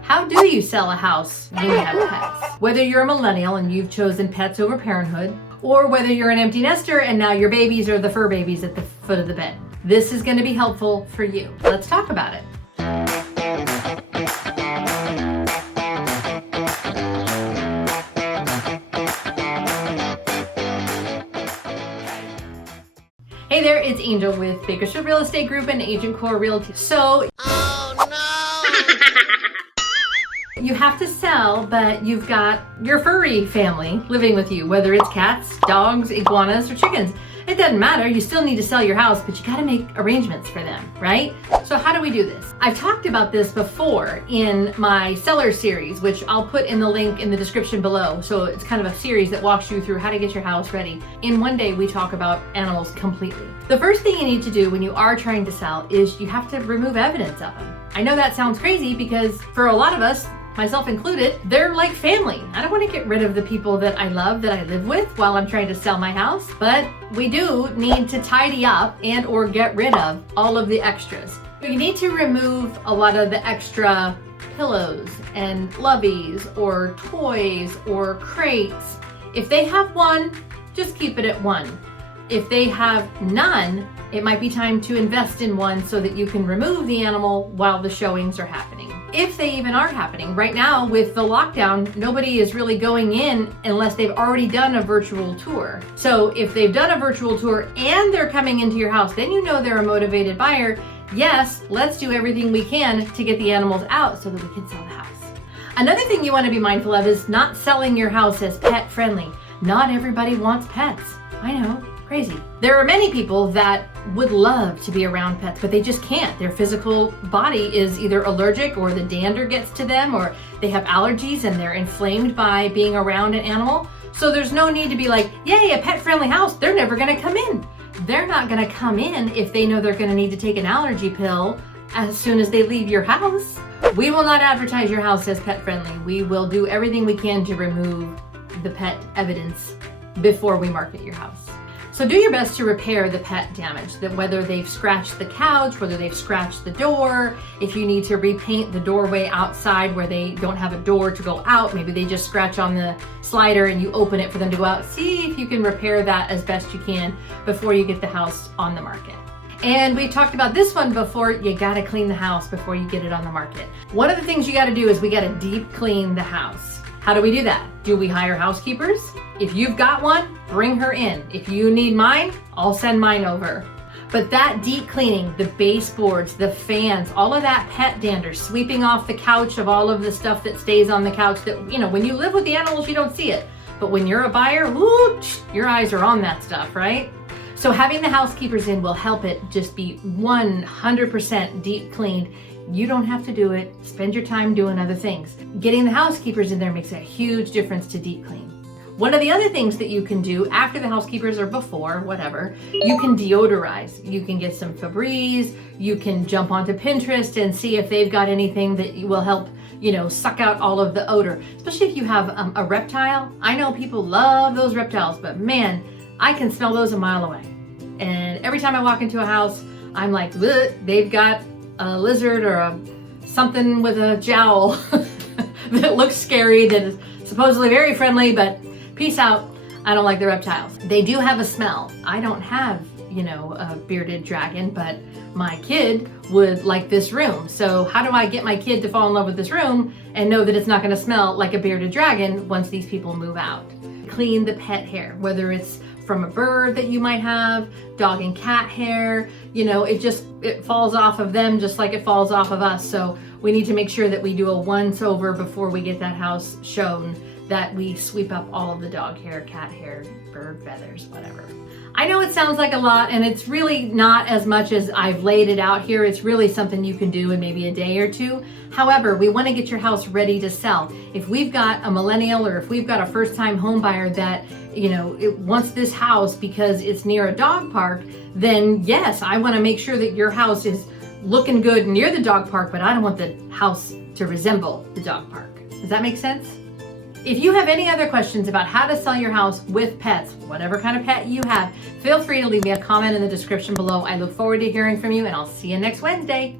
How do you sell a house when you have pets? Whether you're a millennial and you've chosen pets over parenthood, or whether you're an empty nester and now your babies are the fur babies at the foot of the bed. This is going to be helpful for you. Let's talk about it. Hey there, it's Angel with Bakersfield Real Estate Group and Agent Core Realty. So, you have to sell, but you've got your furry family living with you, whether it's cats, dogs, iguanas, or chickens. It doesn't matter, you still need to sell your house, but you gotta make arrangements for them, right? So how do we do this? I've talked about this before in my seller series, which I'll put in the link in the description below. So it's kind of a series that walks you through how to get your house ready. In one day, we talk about animals completely. The first thing you need to do when you are trying to sell is you have to remove evidence of them. I know that sounds crazy because for a lot of us, myself included, they're like family. I don't want to get rid of the people that I love, that I live with while I'm trying to sell my house, but we do need to tidy up and or get rid of all of the extras. You need to remove a lot of the extra pillows and lovies or toys or crates. If they have one, just keep it at one. If they have none, it might be time to invest in one so that you can remove the animal while the showings are happening. If they even are happening. Right now with the lockdown, nobody is really going in unless they've already done a virtual tour. So if they've done a virtual tour and they're coming into your house, then you know they're a motivated buyer. Yes, let's do everything we can to get the animals out so that we can sell the house. Another thing you want to be mindful of is not selling your house as pet friendly. Not everybody wants pets. I know. Crazy. There are many people that would love to be around pets, but they just can't. Their physical body is either allergic or the dander gets to them, or they have allergies and they're inflamed by being around an animal. So there's no need to be like, yay, a pet-friendly house. They're never going to come in. They're not going to come in if they know they're going to need to take an allergy pill as soon as they leave your house. We will not advertise your house as pet-friendly. We will do everything we can to remove the pet evidence before we market your house. So do your best to repair the pet damage, that whether they've scratched the couch, whether they've scratched the door, if you need to repaint the doorway outside where they don't have a door to go out, maybe they just scratch on the slider and you open it for them to go out. See if you can repair that as best you can before you get the house on the market. And we've talked about this one before, you gotta clean the house before you get it on the market. One of the things you gotta do is we gotta deep clean the house. How do we do that? Do we hire housekeepers? If you've got one, bring her in. If you need mine, I'll send mine over. But that deep cleaning, the baseboards, the fans, all of that pet dander, sweeping off the couch of all of the stuff that stays on the couch that, you know, when you live with the animals, you don't see it. But when you're a buyer, whoo, your eyes are on that stuff, right? So having the housekeepers in will help it just be 100% deep cleaned. You don't have to do it. Spend your time doing other things. Getting the housekeepers in there makes a huge difference to deep clean. One of the other things that you can do after the housekeepers or before, whatever, you can deodorize. You can get some Febreze. You can jump onto Pinterest and see if they've got anything that will help, you know, suck out all of the odor. Especially if you have a reptile. I know people love those reptiles, but man, I can smell those a mile away. And every time I walk into a house, I'm like, they've got a lizard or something with a jowl that looks scary, that is supposedly very friendly, but peace out. I don't like the reptiles. They do have a smell. I don't have, you know, a bearded dragon, but my kid would like this room. So how do I get my kid to fall in love with this room and know that it's not going to smell like a bearded dragon once these people move out? Clean the pet hair, whether it's from a bird that you might have, dog and cat hair, you know, it falls off of them just like it falls off of us. So we need to make sure that we do a once over before we get that house shown, that we sweep up all of the dog hair, cat hair, bird feathers, whatever. I know it sounds like a lot, and it's really not as much as I've laid it out here. It's really something you can do in maybe a day or two. However, we want to get your house ready to sell. If we've got a millennial or if we've got a first-time home buyer that, you know, it wants this house because it's near a dog park, then yes, I want to make sure that your house is looking good near the dog park, but I don't want the house to resemble the dog park. Does that make sense? If you have any other questions about how to sell your house with pets, whatever kind of pet you have, feel free to leave me a comment in the description below. I look forward to hearing from you, and I'll see you next Wednesday.